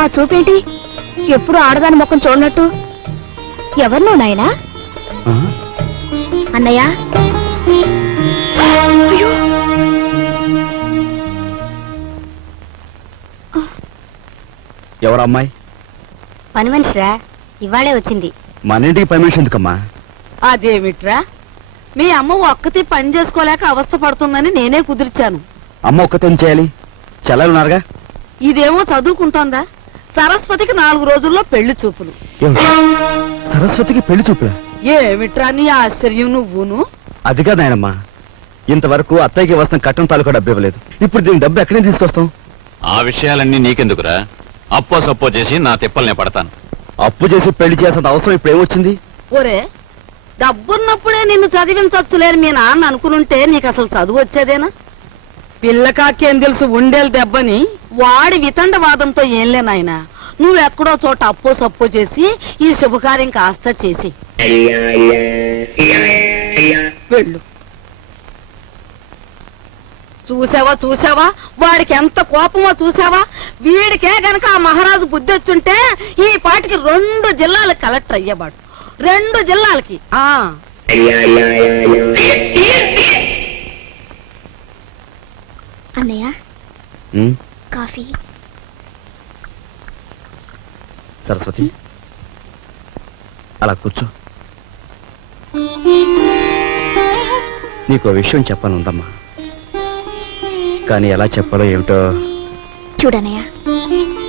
ఆ చూపేంటి? ఎప్పుడు ఆడదాని ముఖం చూడనట్టు. ఎవరు నువ్వు నాయనా? అన్నయ్య? అయ్యో! ఎవరు అమ్మాయి? పని మనిషిరా ఇవాళే వచ్చింది. మన ఇంటికి పర్మిషన్ ఎందుకమ్మా? అదేమిట్రా? మీ అమ్మ ఒక్కతి పని చేసుకోలేక అవస్థ పడుతుందని నేనే కుదిర్చాను. అమ్మ ఒక్కతే చేయాలి? చెల్లెలు ఉన్నారుగా ఇదేమో చదువుకుంటోందా? సరస్వతికి నాలుగు రోజుల్లో పెళ్ళి చూపులు? సరస్వతికి పెళ్ళి చూపులా? ఏమిట్రా నీ ఆశ్చర్యం నువ్వును? అది కాదు నాయనమ్మా. ఇంతవరకు అత్తయ్యకి వస్తున్న కట్టం తాలూకా డబ్బు ఇవ్వలేదు. ఇప్పుడు దీని డబ్బు ఎక్కడి నుంచి తీసుకొస్తాం? ఆ విషయాలన్నీ నీకెందుకురా? అప్పో సప్పో చేసి నా తిప్పల్నే పడతాను. అప్పు చేసి పెళ్ళి చేసేంత అవసరం ఇప్పుడు ఏమొచ్చింది? ఒరే డబ్బున్నప్పుడే నిన్ను చదివించచ్చులేని మీ నాన్న అనుకునుంటే నీకు అసలు చదువు వచ్చేదేనా? పిల్లకాకేం తెలుసు ఉండేలు దెబ్బని. వాడి వితండవాదంతో ఏంలే నాయనా. నువ్వెక్కడో చోట అప్పో సప్పు చేసి ఈ శుభకార్యం కాస్త చేసి. వెళ్ళు. చూసావా చూసావా? వాడికి ఎంత కోపమో చూసావా? వీడికే గనక ఆ మహారాజు బుద్ధి వచ్చుంటే ఈ పాటికి రెండు జిల్లాలకు కలెక్టర్ అయ్యేవాడు. రెండు జిల్లాలకి. ఆ. అన్నయ్య? కాఫీ. సరస్వతి అలా కూర్చో. నీకు విషయం చెప్పాలని ఉందమ్మా కానీ ఎలా చెప్పాలో ఏమిటో? చూడన్నయ్య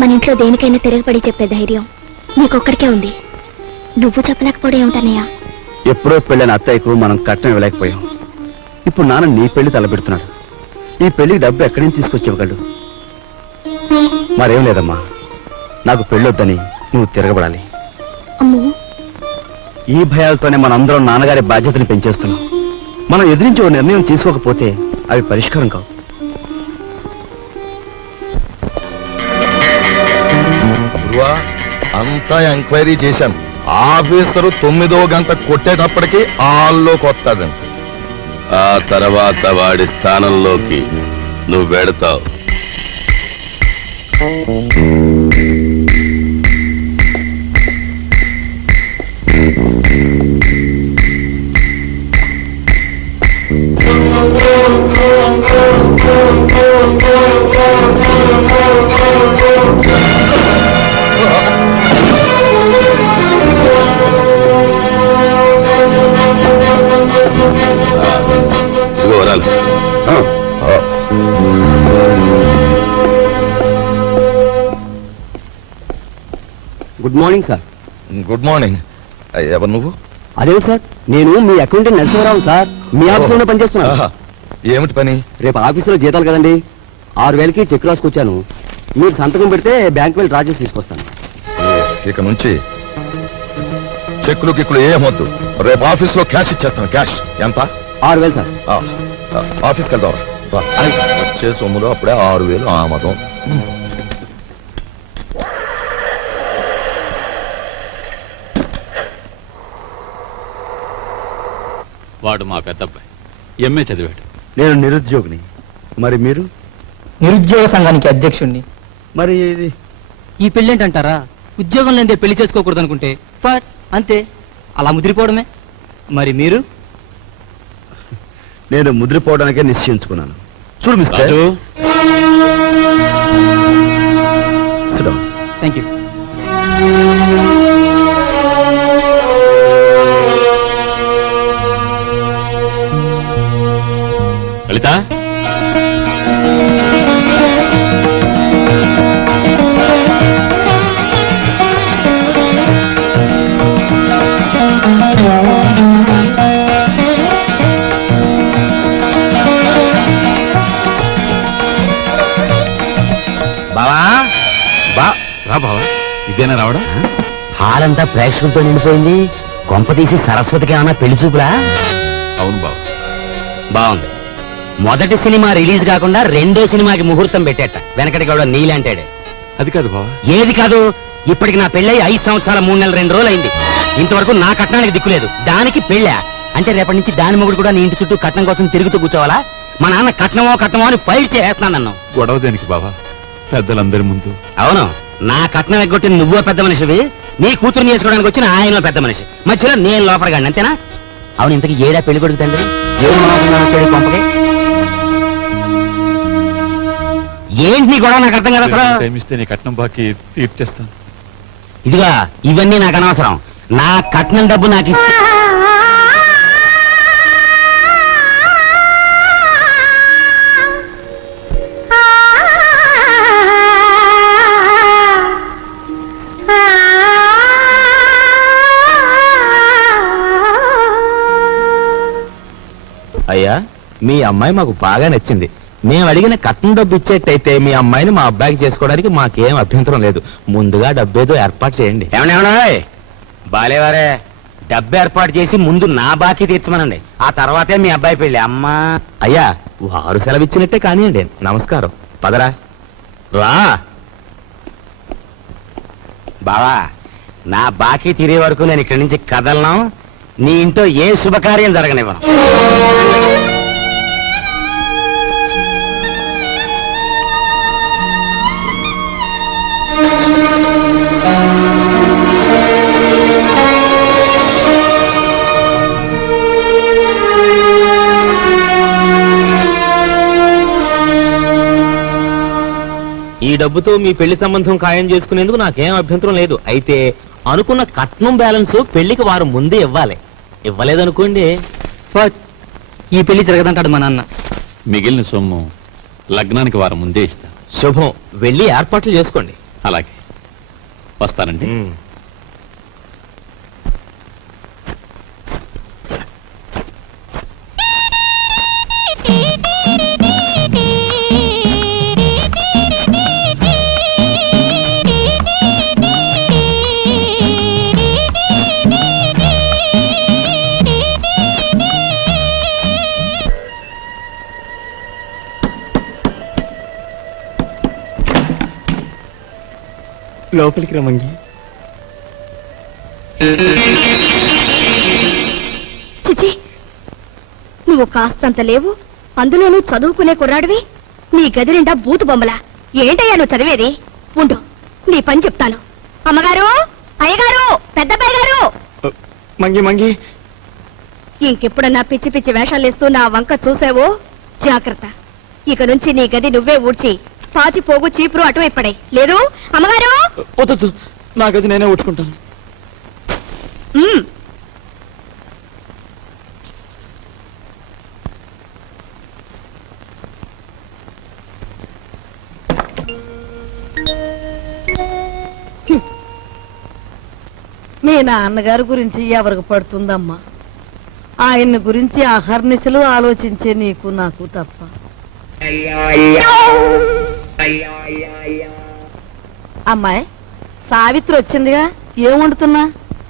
మన ఇంట్లో దేనికైనా తిరగబడి చెప్పే ధైర్యం నీకొక్కడికే ఉంది. నువ్వు చెప్పలేకపోవడం ఏమిటన్నయ్య? ఎప్పుడో పెళ్ళైన అత్తయ్యకు మనం కట్నం ఇవ్వలేకపోయాం. ఇప్పుడు నాన్న నీ పెళ్ళి తలపెడుతున్నాడు. ఈ పెళ్ళికి డబ్బు ఎక్కడి నుంచి తీసుకొచ్చి ఇవ్వగలడు మరేం లేదమ్మా. నాకు పెళ్ళొద్దని నువ్వు తిరగబడాలి. అమ్మో. ఈ భయాలతోనే మనందరం నాన్నగారి బాధ్యతను పెంచేస్తున్నాం. మనం ఎదిరించి ఓ నిర్ణయం తీసుకోకపోతే అవి పరిష్కారం కావు. అంతా ఎంక్వైరీ చేశాను ఆఫీసరు తొమ్మిదో గంట కొట్టేటప్పటికి ఆల్లోకి వస్తాడంట. ఆ తర్వాత వాడి స్థానంలోకి నువ్వు వెడతావు. Good morning sir good morning ఎవరు నువ్వు? అదేమిటి సార్ నేను మీ అకౌంటెంట్ నరసింహరావు సార్ మీ ఆఫీసులోనే పనిచేస్తున్నాను. ఆహా, ఏమిటి పని? రేపు ఆఫీసులో జీతాలు కదండి. ఆరు వేలకి చెక్ రాసుకొచ్చాను. మీరు సంతకం పెడితే బ్యాంక్ వెళ్ళి డ్రా చేసి తీసుకొస్తాను ఇక నుంచి చెక్కులు గిక్కులు ఏమొద్దు రేపు ఆఫీస్లో క్యాష్ ఇచ్చేస్తాను క్యాష్. ఎంత? ఆరు వేలు సార్ ఆఫీస్కి వెళ్దాం రా. వచ్చే సొమ్ములో అప్పుడే ఆరు వేలు ఆమదం. వాడు మా పెద్దబ్బాయి. ఎంఏ చదివాడు. నేను నిరుద్యోగిని. మరి మీరు? నిరుద్యోగ సంఘానికి అధ్యక్షుణ్ణి. మరి ఇది? ఈ పెళ్ళేంటంటారా? ఉద్యోగం లేదే పెళ్ళి చేసుకోకూడదు అనుకుంటే ఫట్ అంతే. అలా ముదిరిపోవడమే. మరి మీరు? నేను ముద్రపోవడానికే నిశ్చయించుకున్నాను. చూడు మిస్టర్. థ్యాంక్ యూ ఇదేనా రావడం? హాల్ అంతా ప్రేక్షకులతో నిండిపోయింది. కొంప తీసి సరస్వతికి ఏమన్నా పెళ్ళి చూపులా? అవును బావ బాగుంది. మొదటి సినిమా రిలీజ్ కాకుండా రెండో సినిమాకి ముహూర్తం పెట్టేట. వెనకటి కూడా నీలాంటాడే. అది కాదు బావా. ఏది కాదు? ఇప్పటికి నా పెళ్ళై ఐదు సంవత్సరాల మూడు నెలల రెండు రోజులు అయింది. ఇంతవరకు నా కట్నానికి దిక్కులేదు దానికి పెళ్ళా? అంటే రేపటి నుంచి దాని మొగుడు కూడా నీ ఇంటి చుట్టూ కట్నం కోసం తిరుగుతూ కూర్చోవాలా? మా నాన్న కట్నమో కట్నమో అని ఫైట్ చేస్తున్నాను నన్ను. గొడవ దేనికి బావా? పెద్దలందరి ముందు. అవును. నా కట్నం ఎగ్గొట్టి నువ్వో పెద్ద మనిషివి. నీ కూతురు చేసుకోవడానికి వచ్చిన ఆయన పెద్ద మనిషి. మధ్యలో నేను లోపలగాడి అంతేనా? అవును ఇంతకి ఏడా పెళ్ళి కొడుకు తండ్రి? కొంపకి. ఏంటి నీ గొడవ? నాకు అర్థం కదా అసలు. టైం ఇస్తే నీ కట్నం బాకీ తీర్చేస్తాను. ఇదిగా ఇవన్నీ నాకు అనవసరం. నా కట్నం డబ్బు నాకు ఇస్తే మీ అమ్మాయి మాకు బాగా నచ్చింది. మేము అడిగిన కట్నం డబ్బు ఇచ్చేట్టయితే మీ అమ్మాయిని మా అబ్బాయికి చేసుకోవడానికి మాకేం అభ్యంతరం లేదు. ముందుగా డబ్బేదో ఏర్పాటు చేయండి. ఏమన్నా బాలేవారే డబ్బు ఏర్పాటు చేసి ముందు నా బాకీ తీర్చమనండి. ఆ తర్వాతే మీ అబ్బాయి పెళ్ళి అమ్మా! అయ్యా వారు సెలవిచ్చినట్టే కానివ్వండి నమస్కారం. పదరా. రా! బావా నా బాకీ తీరే వరకు నేను ఇక్కడి నుంచి కదలను. నీ ఇంట్లో ఏ శుభకార్యం జరగనివ్వను. డబ్బుతో మీ పెళ్ళి సంబంధం ఖాయం చేసుకునేందుకు నాకేం అభ్యంతరం లేదు. అయితే అనుకున్న కట్నం బ్యాలెన్స్ పెళ్ళికి వారు ముందే ఇవ్వాలి. ఇవ్వలేదనుకోండి. ఫట్. ఈ పెళ్ళి జరగదంటాడు మా నాన్న. మిగిలిన సొమ్ము లగ్నానికి వారం ముందే ఇస్తా. శుభం. వెళ్ళి ఏర్పాట్లు చేసుకోండి. అలాగే. వస్తానండి. లోపలికి రమంగి చిచి నువ్వు కాస్తంత లేవు అందులోనూ చదువుకునే కుర్రాడివి? నీ గది నిండా బూతు బొమ్మలా. ఏంటయ్యా నువ్వు చదివేది? ఉండు నీ పని చెప్తాను. అమ్మగారు అయ్యగారు పెద్దబ్బాయి గారు! మంగి మంగి. ఇంకెప్పుడన్నా పిచ్చి పిచ్చి వేషాలేస్తూ నా వంక చూసావో? జాగ్రత్త. ఇక నుంచి నీ గది నువ్వే ఊడ్చి పాచి పోగు చీపురు అటువైపు పడాయి లేదు? అమ్మగారు? వద్దు నా గది నేనే ఉట్టుకుంటాను. మీ నాన్నగారి గురించి ఎవరికి పడుతుందమ్మా? ఆయన్ని గురించి అహర్నిశలు ఆలోచించే నీకు నాకు తప్ప. అమ్మాయి సావిత్రి వచ్చిందిగా? ఏం వండుతున్నా?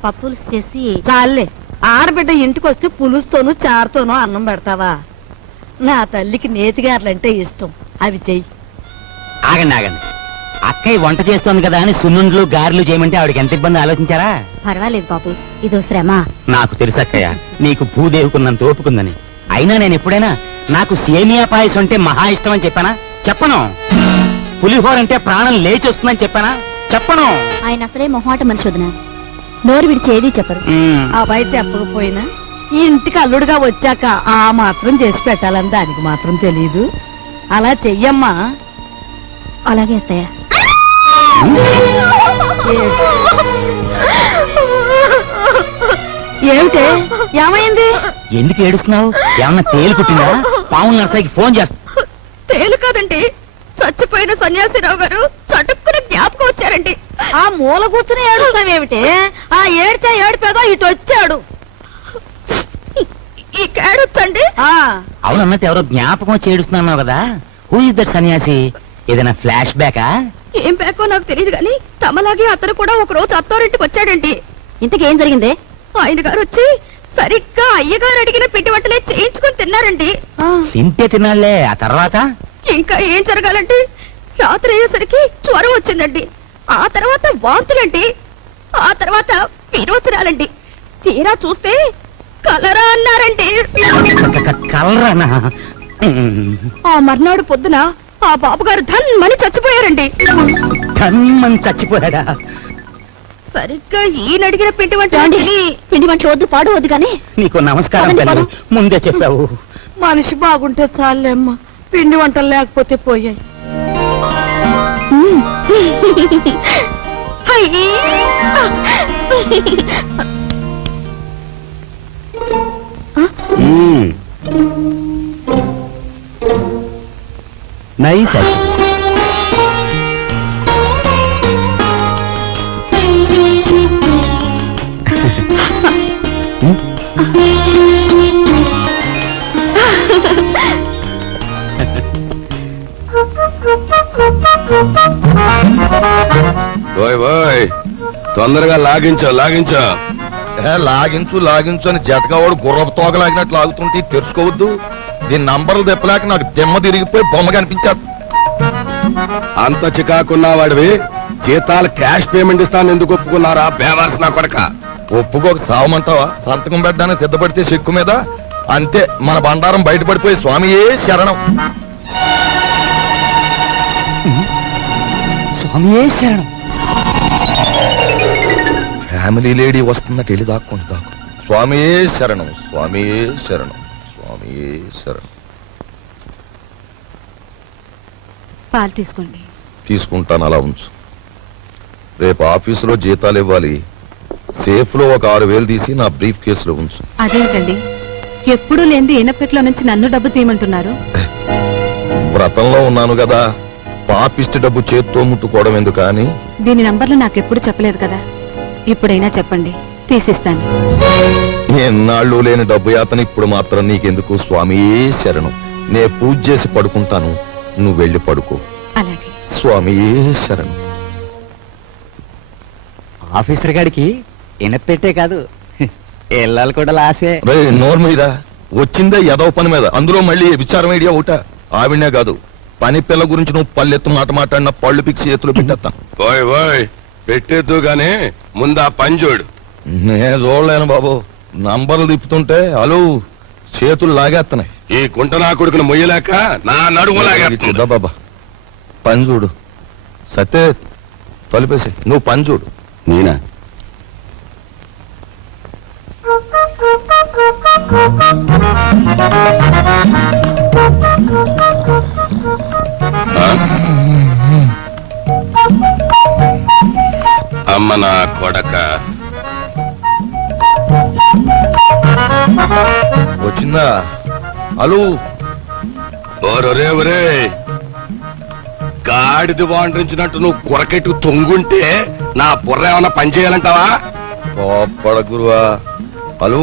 పప్పులు చేసి చాలే ఆడబిడ్డ ఇంటికి వస్తే పులుస్తోనూ చారుతోనూ అన్నం పెడతావా? నా తల్లికి నేతిగారులంటే ఇష్టం. అవి చెయ్యి. ఆగండి ఆగండి. అక్కయ్య వంట చేస్తోంది కదా అని సున్నుండ్లు గారెలు చేయమంటే ఆవిడకి ఎంత ఇబ్బంది ఆలోచించారా? పర్వాలేదు బాబు ఇదో శ్రమ. నాకు తెలుసు అక్కయ్య నీకు భూదేవుకున్నంత ఓపుకుందని. అయినా నేను ఎప్పుడైనా నాకు సేమియా పాయసం అంటే మహా ఇష్టం అని చెప్పానా? చెప్పను. పులిహోర అంటే ప్రాణం లేచి వస్తుందని చెప్పానా? చెప్పను. ఆయన అసలే మొహాట మనిషి వదిన. నోరు విడిచి ఏది చెప్పరు. మ్మ్. ఆ అబ్బాయి చెప్పకపోయినా ఈ ఇంటికి అల్లుడుగా వచ్చాక ఆ మాత్రం చేసి పెట్టాలని దానికి మాత్రం తెలియదు అలా చెయ్యమ్మా. అలాగే అత్తయ్య. ఏమిటి? ఏమిటే? ఏమైంది? ఎందుకు ఏడుస్తున్నావు? ఏమన్నా తేలు కుట్టిందా? పావుల నర్సయ్యకి ఫోన్ చేస్తా. తేలు కాదండి చచ్చిపోయిన సన్యాసిరావు గారు చటుక్కున జ్ఞాపకం వచ్చారండి. ఆ మూల కూర్చుని ఏడుస్తావేమిటి ఆ ఏడితే ఏడిపోదో ఇటు వచ్చాడు. ఈ కేడొచ్చండి ఆ. అవును అన్నట్టు ఎవరో జ్ఞాపకం వచ్చి ఏడుస్తున్నావు కదా. హూ ఇస్ దట్ సన్యాసి? ఏదైనా ఫ్లాష్ బ్యాకా ఏం పేకో నాకు తెలియదు కానీ తమలాగే అతను కూడా ఒక రోజు అత్తారింటికి వచ్చాడండి. ఇంతకేం జరిగింది? ఆయన గారు వచ్చి సరిగ్గా అయ్యగారు అడిగిన పిండి వంటలే చేయించుకొని తిన్నారండి. తింటే తినాలే ఆ తర్వాత? ఇంకా ఏం జరగాలండి రాత్రి అయ్యేసరికి జ్వరం వచ్చిందండి. ఆ తర్వాత వాంతులండి. ఆ తర్వాత విరోచనాలండి తీరా చూస్తే కలరా అన్నారండి. కలరానా? ఆ మర్నాడు పొద్దున ఆ బాబుగారు ధన్ మని చచ్చిపోయారండి. ధన్మని చచ్చిపోయాడా? సరిగ్గా ఈయన అడిగిన పిండి వంట పిండి వంటలు వద్దు పాడు వద్దు కానీ. నీకు నమస్కారం ముందే చెప్పావు. మనిషి బాగుంటే చాలేమ్మా పిండి వంటలు లేకపోతే పోయాయి. నైస్. ఓయ్ ఓయ్ తొందరగా లాగించో లాగించో. లాగించు లాగించు అని జతకావాడు గుర్రపు తోక లాగినట్టు లాగుతుంటే తెరుచుకోవద్దు దీని నంబర్లు తెప్పలేక నాకు దిమ్మ తిరిగిపోయి బొమ్మ కనిపించేస్తా. అంత చికాకున్నా వాడివి జీతాలు క్యాష్ పేమెంట్ ఇస్తాను ఎందుకు ఒప్పుకున్నారా? బేవర్స్ నా కొడక. ఒప్పుకోక సావమంటావా? సంతకం పెట్టడానికి సిద్ధపడితే చెక్కు మీద? అంతే మన బండారం బయటపడిపోయి స్వామియే శరణం. స్వామియే శరణం. ఫ్యామిలీ లేడీ వస్తుందట వెళ్ళి దాక్కుంటు దాక్కు స్వామియే శరణం స్వామియే శరణం స్వామియే శరణం. పాలు తీసుకోండి. తీసుకుంటాను అలా ఉంచు. రేపు ఆఫీసులో జీతాలు ఇవ్వాలి. సేఫ్లో ఒక ఆరు వేలు తీసి నా బ్రీఫ్ కేసులో ఉంచు. అదేంటండి? ఎప్పుడూ లేని ఎనపెట్లో నుంచి నన్ను డబ్బు తీయమంటున్నారు. వ్రతంలో ఉన్నాను కదా. పాపిష్టి డబ్బు చేత్తో ముట్టుకోవడం ఎందుకు అని దీని నంబర్లు నాకెప్పుడు చెప్పలేదు కదా. ఇప్పుడైనా చెప్పండి. తీసిస్తాను. ఎన్నాళ్ళు లేని డబ్బు యాతన ఇప్పుడు మాత్రం నీకెందుకు స్వామియే శరణం నే పూజ చేసి పడుకుంటాను. నువ్వు వెళ్ళి పడుకో. అలాగే. స్వామియే శరణం. ఆఫీసర్ గారికి ఇనపెట్టే కాదు. ఇళ్ళాలు కూడా లాసే. రే నోరు మీద? వచ్చిందే ఎదవ పని మీద. అందులో మళ్ళీ విచారం ఐడియా ఒకట? ఆవిడనే కాదు. పని పిల్ల గురించి నువ్వు పల్లెత్తు మాట మాట్లాడిన పళ్ళు పిక్సి చేతులు పెట్టేస్తాను ఓయ్ ఓయ్ పెట్టేద్దు గానీ ముందా పని చూడు. నేను చూడలేను బాబు. నంబర్లు తిప్పుతుంటే అలు చేతులు లాగేస్తున్నాయి ఈ కుంట నా కొడుకును మొయ్యలేక నా నడుము ఇది చూద్దా బాబా. పని చూడు. సత్తే తలుపేసి నువ్వు పని చూడు. నేనా? అమ్మ నా కొడక వచ్చిందా అలు. ఒరే గాడిది వాండ్రించినట్టు నువ్వు కొరకెట్టు తొంగుంటే నా బుర్ర ఏమన్నా పని చేయాలంటావా? కోప్పడ గురువా. అలు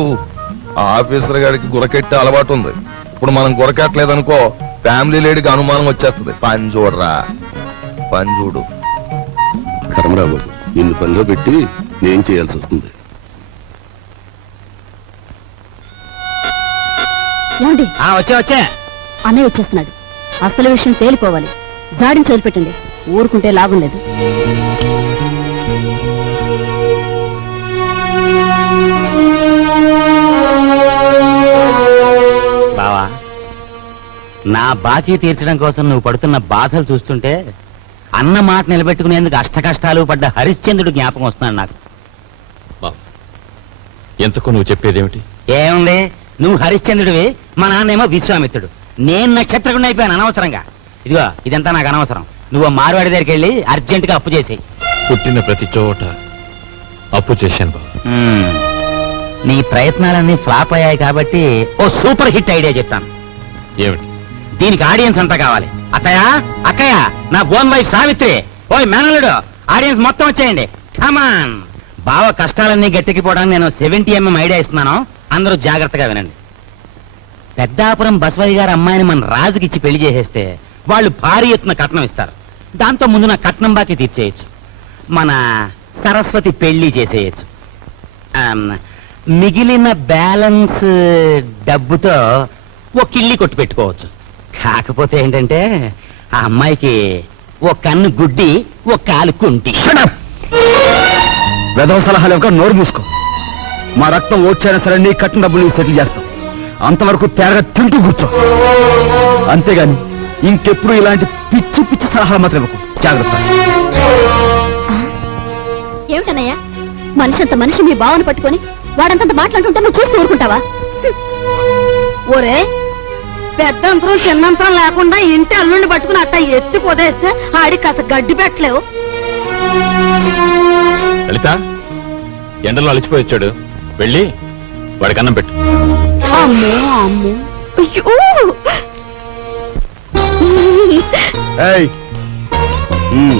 ఆఫీసర్ గారికి గురకెట్టే అలవాటు ఉంది ఇప్పుడు మనం గురకెట్టలేదనుకో ఫ్యామిలీ లేడీకి అనుమానం వచ్చేస్తుంది. పని చూడరా. పని చూడు. కర్మరావు. నిన్ను పనిలో పెట్టి నేను చేయాల్సి వస్తుంది. ఏమండి? వచ్చే వచ్చే. అన్నయ్య వచ్చేస్తున్నాడు. అసలు విషయం తేలిపోవాలి. జాడిని చదిపెట్టండి ఊరుకుంటే లాభం లేదు. బావా నా బాకీ తీర్చడం కోసం నువ్వు పడుతున్న బాధలు చూస్తుంటే అన్న మాట నిలబెట్టుకునేందుకు అష్ట కష్టాలు పడ్డ హరిశ్చంద్రుడు జ్ఞాపకం వస్తున్నాడు నాకు. ఎంతకు నువ్వు చెప్పేదేమిటి? ఏముంది? నువ్వు హరిశ్చంద్రుడివి మా నాన్నేమో విశ్వామిత్రుడు. నేను నక్షత్రకుండా అయిపోయాను అనవసరంగా. ఇదిగో ఇదంతా నాకు అనవసరం. నువ్వు మారువాడి దగ్గరికి వెళ్ళి అర్జెంటుగా అప్పు చేసేయి. పుట్టిన ప్రతి చోట అప్పు చేశాను. నీ ప్రయత్నాలన్నీ ఫ్లాప్ అయ్యాయి కాబట్టి ఓ సూపర్ హిట్ ఐడియా చెప్తాను. ఏమిటి? దీనికి ఆడియన్స్ అంతా కావాలి. అత్తయ్య అక్కయ్య నా ఓన్ వైఫ్ సావిత్రి. ఓయ్ మేనలుడు ఆడియన్స్ మొత్తం వచ్చేయండి. కమాన్ బావ కష్టాలన్నీ గట్టెక్కిపోవడానికి నేను సెవెంటీ ఎంఎం ఐడియా ఇస్తున్నాను. అందరూ జాగ్రత్తగా వినండి. పెద్దాపురం బసవయ్య గారి అమ్మాయిని మన రాజుకి ఇచ్చి పెళ్ళి చేసేస్తే వాళ్ళు భారీ ఎత్తున కట్నం ఇస్తారు. దాంతో ముందు నా కట్నం బాకి తీర్చేయచ్చు. మన సరస్వతి పెళ్ళి చేసేయచ్చు. ఆమ్, మిగిలిన బ్యాలెన్స్ డబ్బుతో ఓ కిళ్ళి కొట్టు పెట్టుకోవచ్చు. కాకపోతే ఏంటంటే ఆ అమ్మాయికి ఓ కన్ను గుడ్డి ఓ కాలు కుంటి. వెధవ సలహాలు ఒక నోరు మూసుకో. మా రక్తం ఓడ్చైనా సరే నీ కట్టిన డబ్బులు నీకు సెటిల్ చేస్తాం. అంతవరకు తేరగా తింటూ కూర్చో. అంతేగాని ఇంకెప్పుడు ఇలాంటి పిచ్చి పిచ్చి సలహాలు మాత్రం ఇవ్వకు. జాగ్రత్త. ఏమిటనయ్యా మనిషి అంత మనిషి మీ బావను పట్టుకొని వాడంతంత మాట్లాడుతుంటే నువ్వు చూస్తూ ఊరుకుంటావా? ఒరే పెద్దంతరం చిన్నంతరం లేకుండా ఇంటి అల్లుండి పట్టుకుని అట్ట ఎత్తి పొదేస్తే ఆడికి కాస్త గడ్డి పెట్టలేవు. లలిత ఎండలో అలసిపోయి వచ్చాడు. వెళ్ళి వాడికి అన్నం పెట్టు. అమ్మో అమ్మో. అయ్యో. ఏయ్. ఉమ్,